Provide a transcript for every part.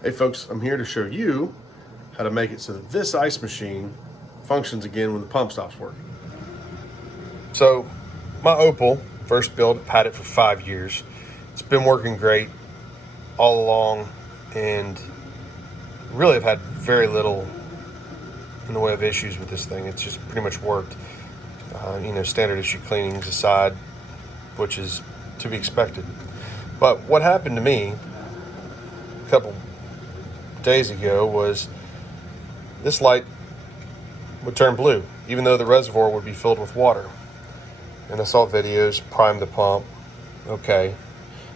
Hey folks, I'm here to show you how to make it so that this ice machine functions again when the pump stops working. So my Opal, first build, I've had it for 5 years. It's been working great all along, and really I've had very little in the way of issues with this thing. It's just pretty much worked. Standard issue cleanings aside, which is to be expected. But what happened to me a couple days ago was this light would turn blue, even though the reservoir would be filled with water. And I saw videos, primed the pump. Okay,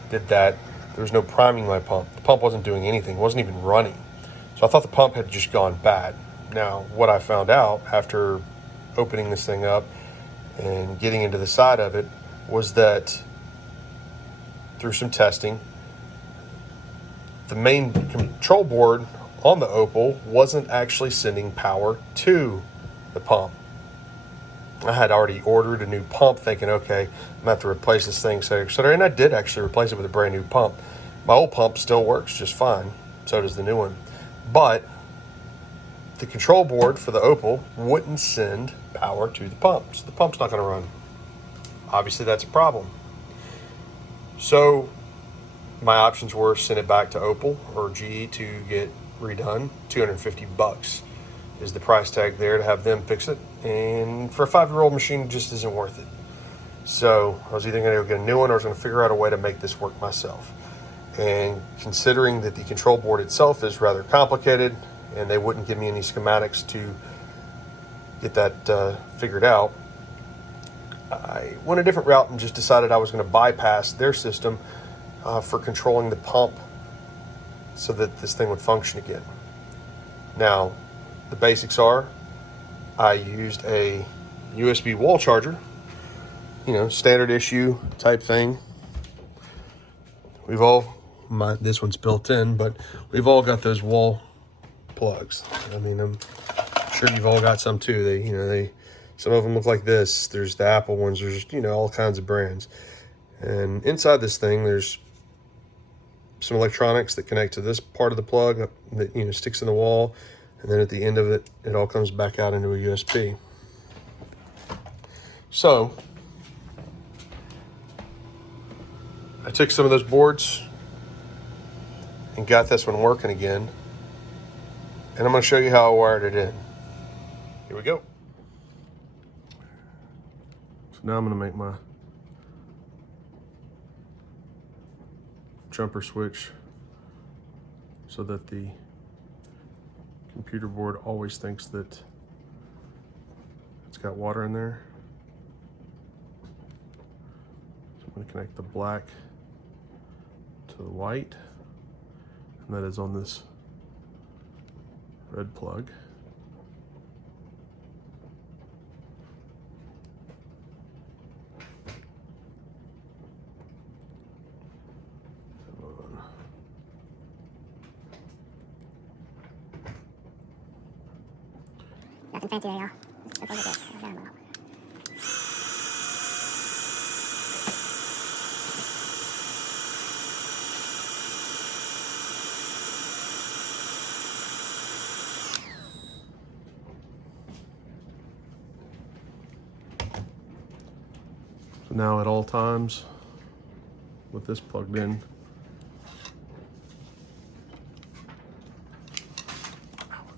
did that. There was no priming my pump. The pump wasn't doing anything, it wasn't even running. So I thought the pump had just gone bad. Now, what I found out after opening this thing up and getting into the side of it was that through some testing, the main control board on the Opal wasn't actually sending power to the pump. I had already ordered a new pump thinking, okay, I'm gonna have to replace this thing, et cetera. And I did actually replace it with a brand new pump. My old pump still works just fine. So does the new one. But the control board for the Opal wouldn't send power to the pump. So the pump's not gonna run. Obviously that's a problem. So my options were send it back to Opal or GE to get redone. $250 is the price tag there to have them fix it. And for a 5-year-old machine, it just isn't worth it. So I was either going to go get a new one or I was going to figure out a way to make this work myself. And considering that the control board itself is rather complicated and they wouldn't give me any schematics to get that figured out, I went a different route and just decided I was going to bypass their system for controlling the pump so that this thing would function again. Now, the basics are, I used a USB wall charger, standard issue type thing. This one's built in, but we've all got those wall plugs. I mean, I'm sure you've all got some too. Some of them look like this. There's the Apple ones. There's, all kinds of brands. And inside this thing, there's some electronics that connect to this part of the plug that, sticks in the wall. And then at the end of it, it all comes back out into a USB. So I took some of those boards and got this one working again. And I'm going to show you how I wired it in. Here we go. So now I'm going to make my jumper switch so that the computer board always thinks that it's got water in there. So I'm going to connect the black to the white, and that is on this red plug. Nothing fancy there, y'all. Just look at this. So now at all times, with this plugged in,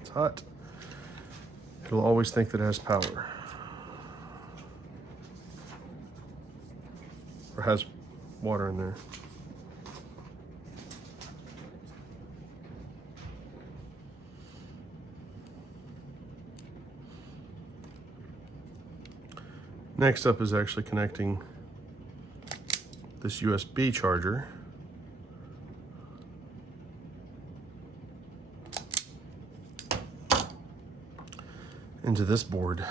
it's hot. It'll always think that it has power. Or has water in there. Next up is actually connecting this USB charger into this board.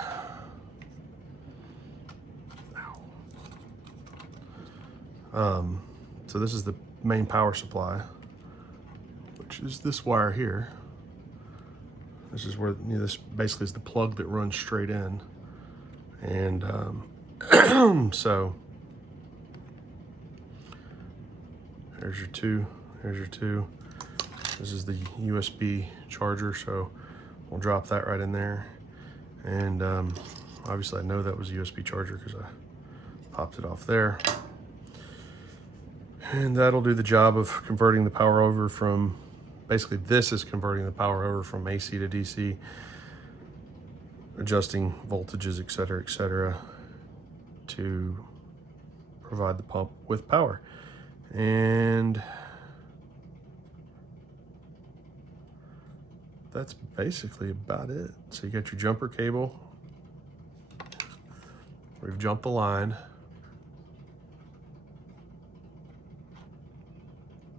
So this is the main power supply, which is this wire here. This is where this basically is the plug that runs straight in. And so there's your two, This is the USB charger, so we'll drop that right in there. And obviously I know that was a USB charger because I popped it off there. And that'll do the job of converting the power over from, basically this is converting the power over from AC to DC, adjusting voltages, etc., to provide the pump with power. And that's basically about it. So you got your jumper cable. We've jumped the line.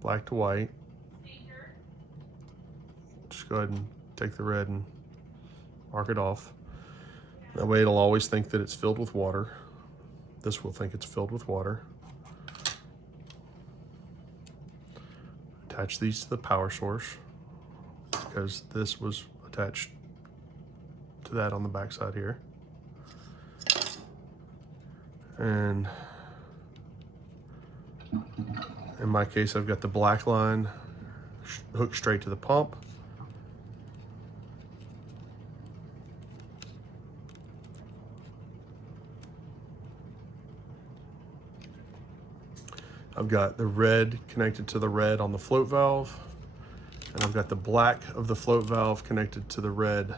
Black to white. Just go ahead and take the red and mark it off. That way it'll always think that it's filled with water. This will think it's filled with water. Attach these to the power source because this was attached to that on the back side here. And in my case, I've got the black line hooked straight to the pump. I've got the red connected to the red on the float valve, and I've got the black of the float valve connected to the red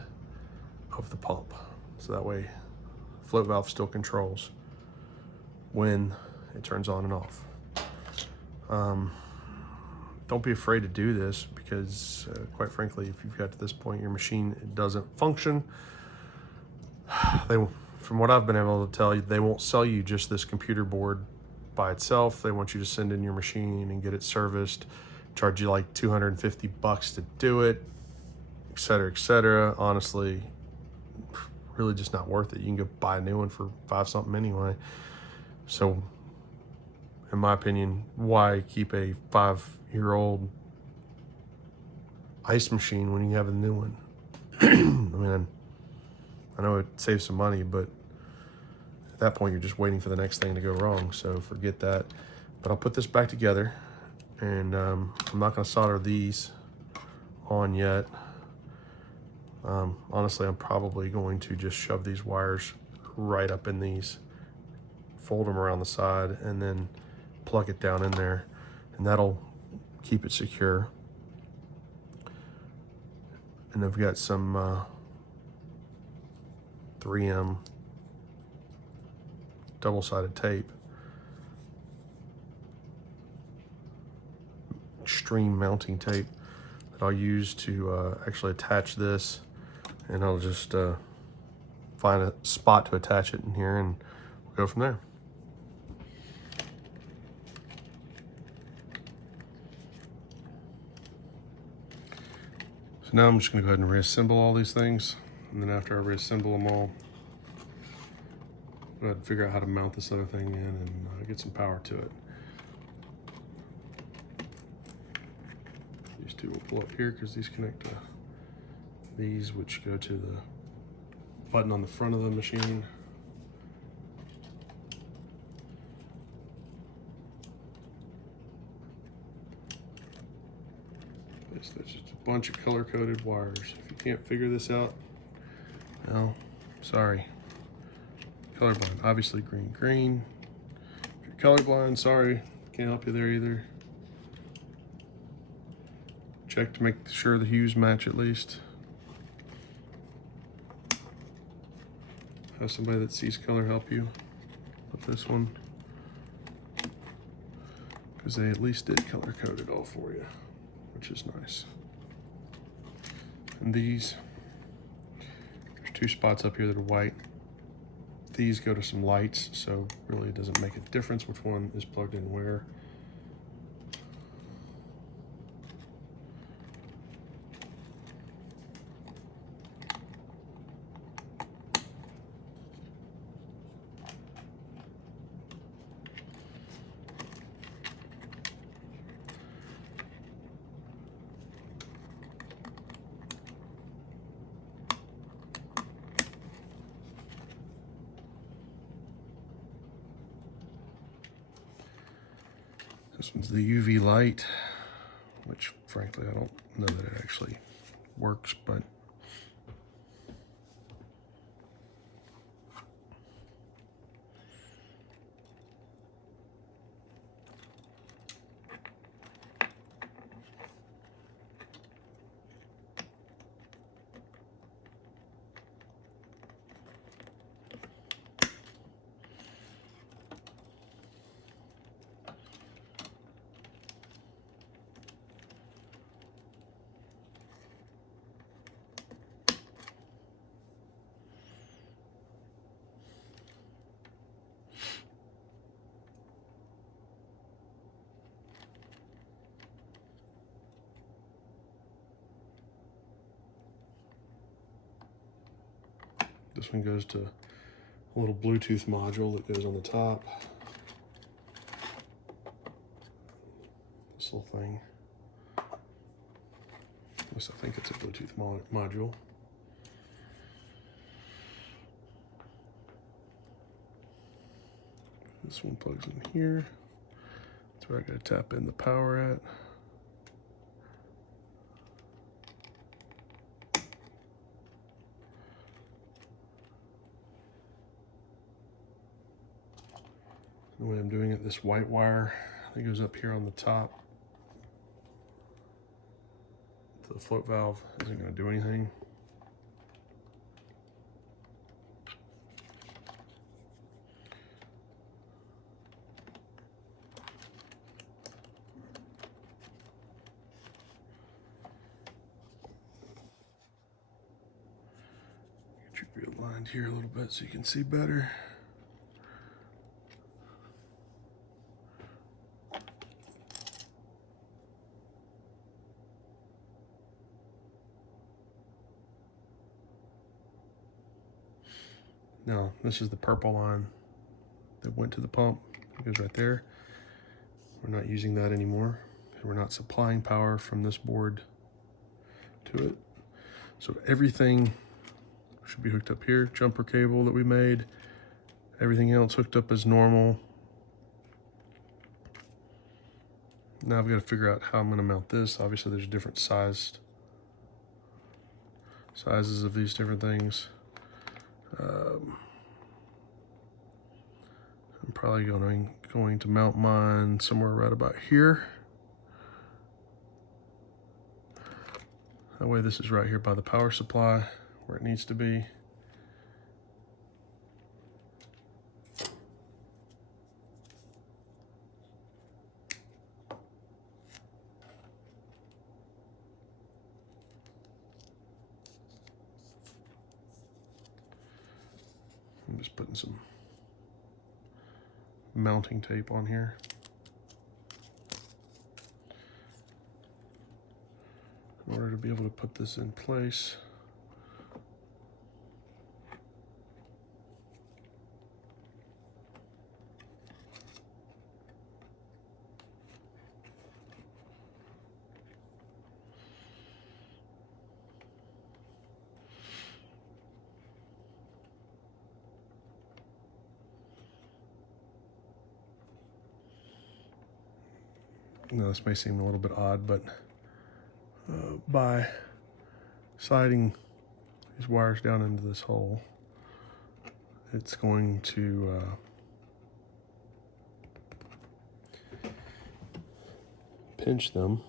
of the pump. So that way, the float valve still controls when it turns on and off. Don't be afraid to do this because, quite frankly, if you've got to this point, your machine doesn't function. From what I've been able to tell you, they won't sell you just this computer board by itself. They want you to send in your machine and get it serviced, charge you like $250 to do it, etc. Honestly, really just not worth it. You can go buy a new one for $5 something anyway. So in my opinion, why keep a 5-year-old ice machine when you have a new one? I mean, I know it saves some money, but at that point, you're just waiting for the next thing to go wrong. So forget that. But I'll put this back together, and I'm not going to solder these on yet. Honestly, I'm probably going to just shove these wires right up in these, fold them around the side, and then plug it down in there, and that'll keep it secure. And I've got some 3M double-sided tape, extreme mounting tape, that I'll use to actually attach this, and I'll just find a spot to attach it in here, and we'll go from there. So now I'm just going to go ahead and reassemble all these things, and then after I reassemble them all, go ahead and figure out how to mount this other thing in and get some power to it. These two will pull up here because these connect to these, which go to the button on the front of the machine. There's just a bunch of color-coded wires. If you can't figure this out, well, sorry. Colorblind, obviously green, green. If you're colorblind, sorry, can't help you there either. Check to make sure the hues match at least. Have somebody that sees color help you with this one, because they at least did color code it all for you, which is nice. And these, there's two spots up here that are white. These go to some lights, so really it doesn't make a difference which one is plugged in where. This one's the UV light, which frankly, I don't know that it actually works, but this one goes to a little Bluetooth module that goes on the top. This little thing. At least I think it's a Bluetooth module. This one plugs in here. That's where I gotta tap in the power at. The way I'm doing it, this white wire that goes up here on the top to the float valve isn't going to do anything. Get your view aligned here a little bit so you can see better. Now, this is the purple line that went to the pump. It goes right there. We're not using that anymore. We're not supplying power from this board to it. So everything should be hooked up here. Jumper cable that we made. Everything else hooked up as normal. Now I've got to figure out how I'm going to mount this. Obviously there's different sizes of these different things. I'm probably going to mount mine somewhere right about here. That way this is right here by the power supply where it needs to be. I'm just putting some mounting tape on here. In order to be able to put this in place. Now this may seem a little bit odd, but by sliding these wires down into this hole, it's going to pinch them.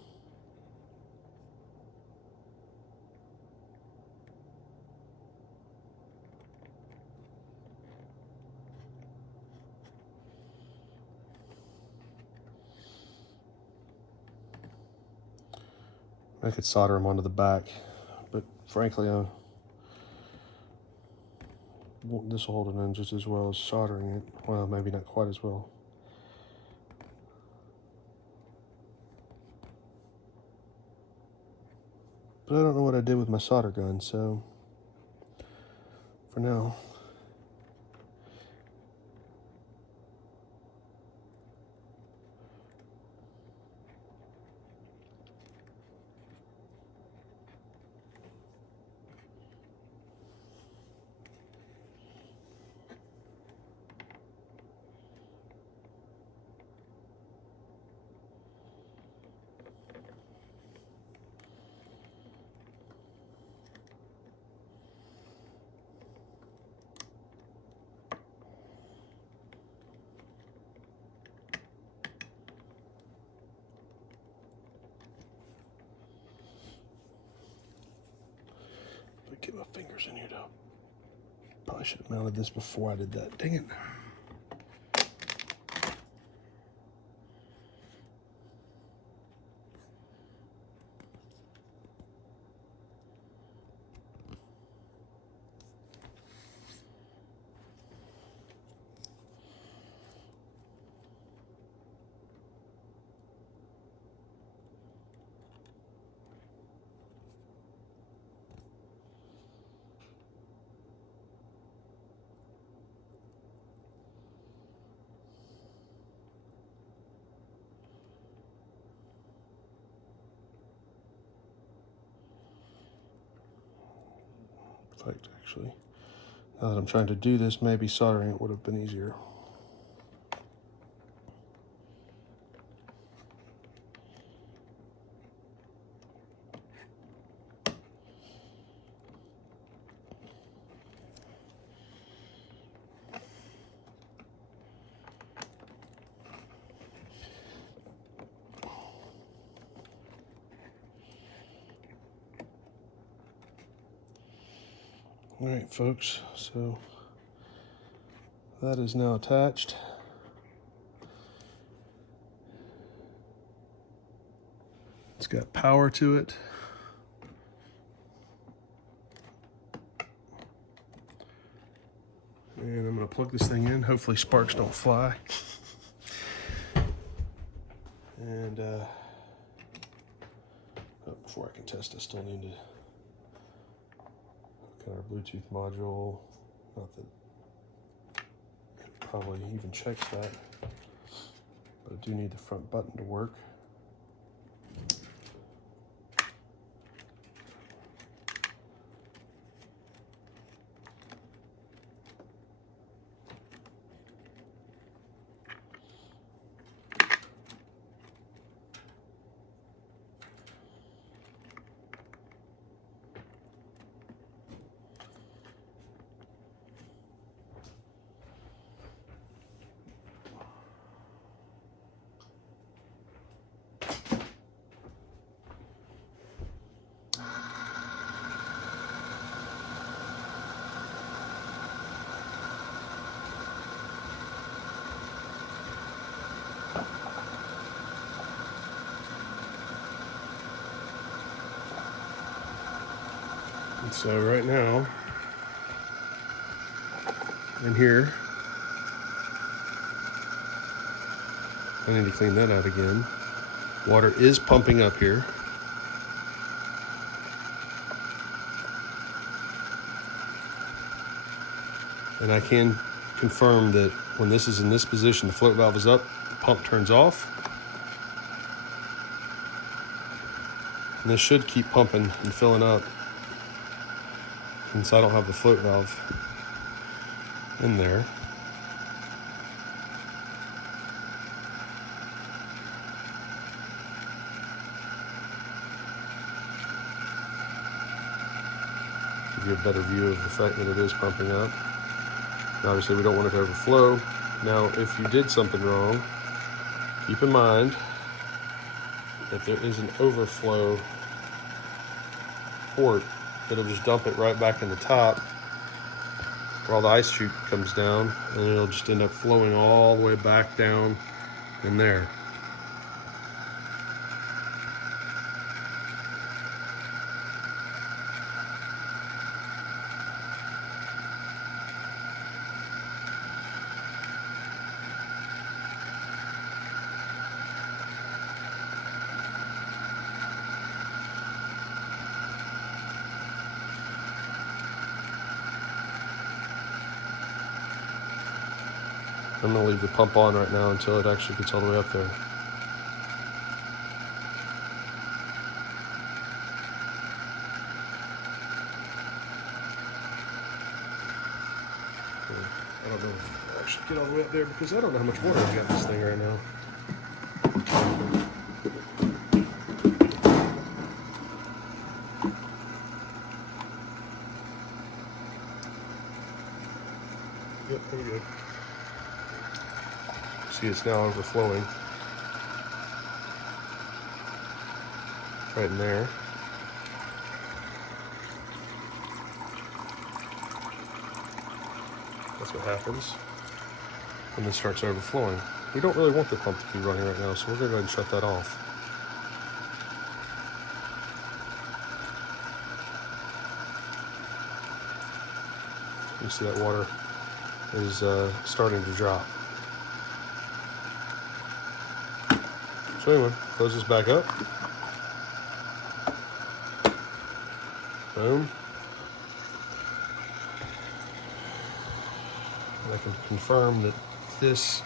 I could solder them onto the back, but frankly, this will hold it in just as well as soldering it. Well, maybe not quite as well. But I don't know what I did with my solder gun, so for now, Get my fingers in here though. Probably should have mounted this before I did that. Dang it. In fact, actually, now that I'm trying to do this, maybe soldering it would have been easier. All right, folks, so that is now attached. It's got power to it. And I'm gonna plug this thing in. Hopefully sparks don't fly. And before I can test, I still need to look at our Bluetooth module. Not that it probably even checks that, but I do need the front button to work. And so right now, in here, I need to clean that out again. Water is pumping up here. And I can confirm that when this is in this position, the float valve is up, the pump turns off. And this should keep pumping and filling up, since I don't have the float valve in there. Give you a better view of the fact that it is pumping up. And obviously we don't want it to overflow. Now, if you did something wrong, keep in mind that there is an overflow port that'll just dump it right back in the top where all the ice chute comes down, and it'll just end up flowing all the way back down in there. I'm gonna leave the pump on right now until it actually gets all the way up there. I don't know if I should get all the way up there because I don't know how much water I've got in this thing right now. Yep, there we go. See, it's now overflowing right in there. That's what happens when this starts overflowing. We don't really want the pump to be running right now, so we're going to go ahead and shut that off. You see that water is starting to drop. So anyway, close this back up. Boom. And I can confirm that this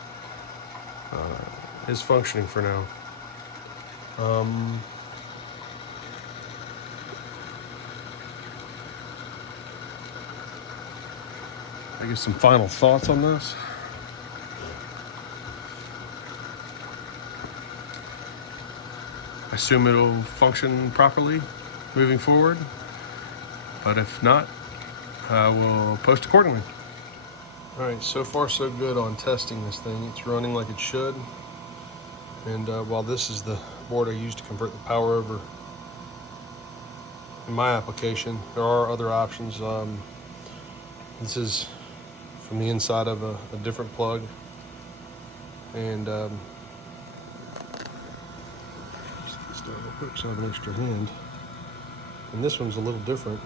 is functioning for now. I guess some final thoughts on this. I assume it'll function properly moving forward, but if not, I will post accordingly. All right, so far so good on testing this thing. It's running like it should. And while this is the board I use to convert the power over in my application, there are other options. This is from the inside of a different plug. And just start real quick so I have an extra hand. And this one's a little different.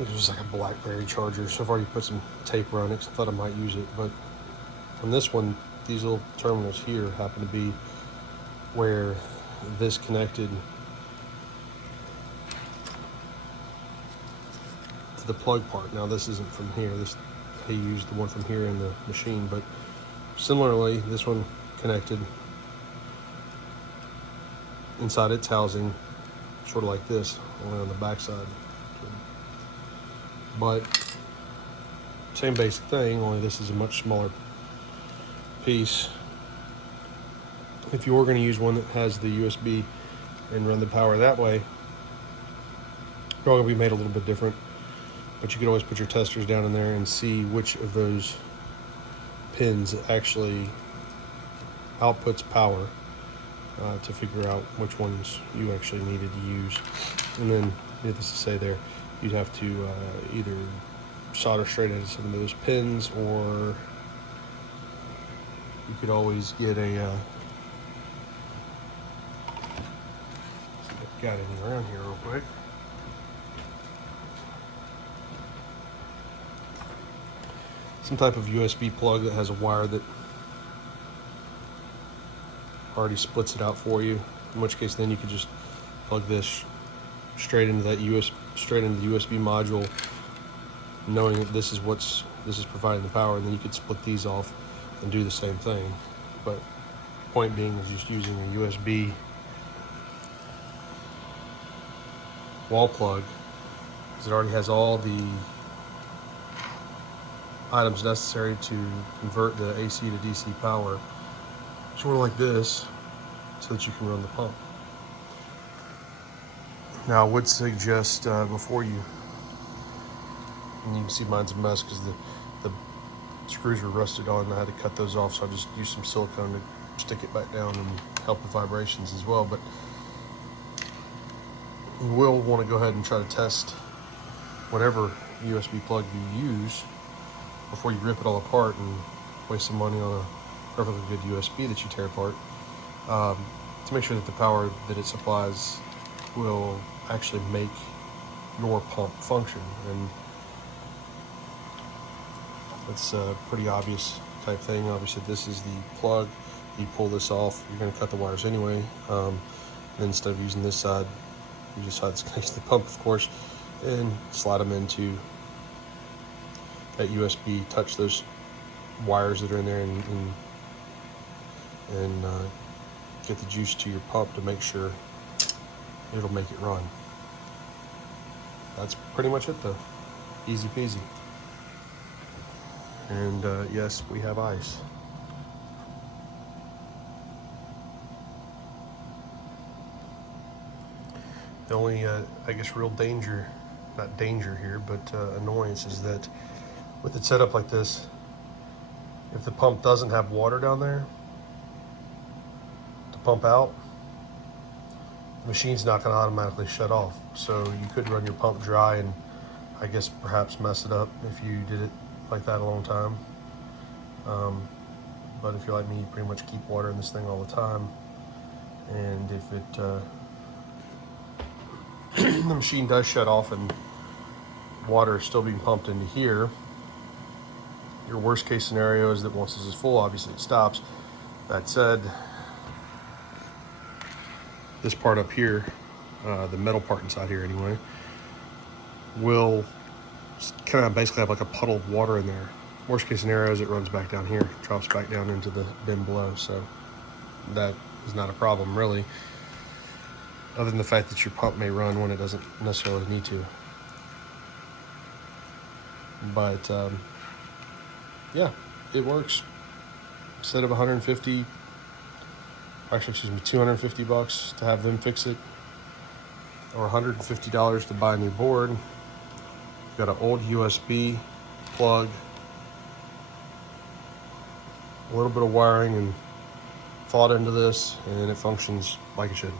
It was like a BlackBerry charger, so I've already put some tape around it because I thought I might use it. But on this one, these little terminals here happen to be where this connected to the plug part. Now this isn't from here. They used the one from here in the machine, but similarly, this one connected inside its housing, sort of like this, only on the back side. But same basic thing, only this is a much smaller piece. If you were going to use one that has the USB and run the power that way, they're all going to be made a little bit different. But you could always put your testers down in there and see which of those pins actually outputs power to figure out which ones you actually needed to use. And then, needless to say there, you'd have to either solder straight into some of those pins, or you could always get a got anything around here real quick. Some type of USB plug that has a wire that already splits it out for you. In which case, then you could just plug this straight into that straight into the USB module, knowing that this is providing the power, and then you could split these off and do the same thing. But point being is just using a USB wall plug, because it already has all the items necessary to convert the AC to DC power, sort of like this, so that you can run the pump. Now, I would suggest before you can see mine's a mess because the screws were rusted on and I had to cut those off, so I just used some silicone to stick it back down and help with vibrations as well. But you will want to go ahead and try to test whatever USB plug you use before you rip it all apart and waste some money on a perfectly good USB that you tear apart, to make sure that the power that it supplies will actually make your pump function. And that's a pretty obvious type thing. Obviously, this is the plug. You pull this off, you're going to cut the wires anyway. Then instead of using this side, you just side connect the pump, of course, and slide them into that USB. Touch those wires that are in there and get the juice to your pump to make sure it'll make it run. That's pretty much it, though. Easy peasy. And yes, we have ice. The only, I guess, real danger, not danger here, but annoyance is that with it set up like this, if the pump doesn't have water down there to pump out, the machine's not going to automatically shut off. So you could run your pump dry and I guess perhaps mess it up if you did it like that a long time. But if you're like me, you pretty much keep water in this thing all the time. And if it the machine does shut off and water is still being pumped into here, your worst case scenario is that once this is full, obviously it stops. That said, this part up here, the metal part inside here anyway, will kind of basically have like a puddle of water in there. Worst case scenario is it runs back down here, drops back down into the bin below. So that is not a problem really, other than the fact that your pump may run when it doesn't necessarily need to. But yeah, it works. Instead of 250 bucks to have them fix it, or $150 to buy a new board. You've got an old USB plug, a little bit of wiring and thought into this, and it functions like it should.